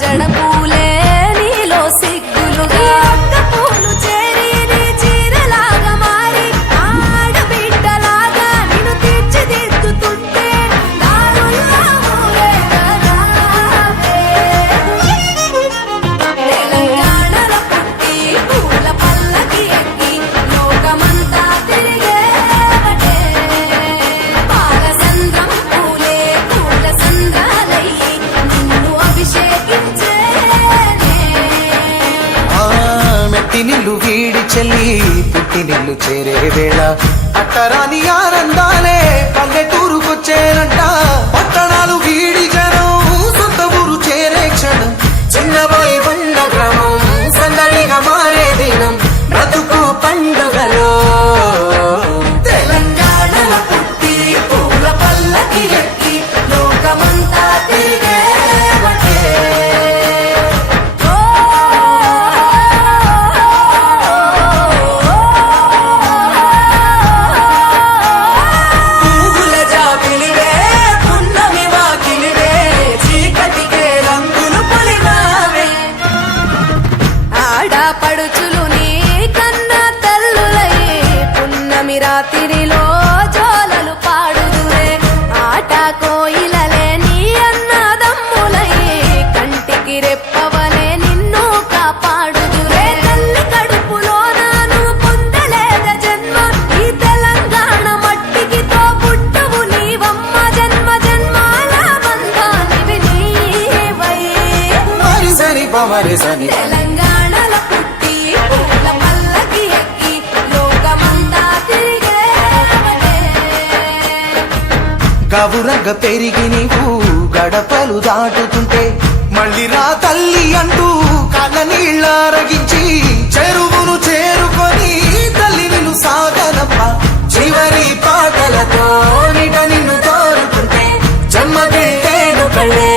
జడ పూలే నీలో సిగ్గులుగా పూలు చేరి నీ చీరలాగా మారి ఆడబిడ్డలాగా నిన్ను తీర్చిదిద్దుతుంటే దారుల్లా ఊరేగరావే. తెలంగాణలో పుట్టి పూల పల్లకి ఎక్కి లోకమంతా తిరిగేవటే. పాలసంద్రం పూలే పూల సంద్రాలయ్యి నిన్ను అభిషేకించేనే. మెట్టినిల్లు వీడి చెల్లి పుట్టినిల్లు చేరే వేళ అట్టరాని ఆనందాలే పల్లెటూరుకొచ్చేనంట. పట్టణాలు వీడి జనం సొంత ఊరు చేరే క్షణం చిన్నబాయి బండ గ్రామం సందడిగా మారే దినం బ్రతుకు పండుగలో. తెలంగాణలో పుట్టి పూల పల్లకి ఎక్కి లోకమంతా తిరిగేవటే. పువ్వుల జాబిలివే పున్నమి వాకిలివే చీకటికే రంగులు పొలిమావే. ఆడపడుచులు నీ కన్న తల్లులై పున్నమి రాత్రిలో జోలలు పాడుదురే. ఆట కోయిలలే నీ అన్నదమ్ములై కంటికి రెప్పవలే నిన్ను కాపాడుదురే. తల్లి కడుపులో నాను పొందలేద జన్మ ఈ తెలంగాణ మట్టికి తో పుట్టవు నీవమ్మ. జన్మ జన్మాల బంధానివి నీవై. మరిసని పమరిసని తెలంగాణలో పుట్టి పూల పల్లకి ఎక్కి లోకమంతా తిరిగేవటే. గవురగ పెరిగి నీవు గడపలు దాటుతుంటే మళ్ళీ రా తల్లి అంటూ కళ్ళ నీళ్ళరగించి చెరువును చేరుకొని తల్లి నిన్ను సాగనప్ప. చివరి పాటలతో నిట నిన్ను తోరుతుంటే జన్మకెళ్ళేను కళ్ళే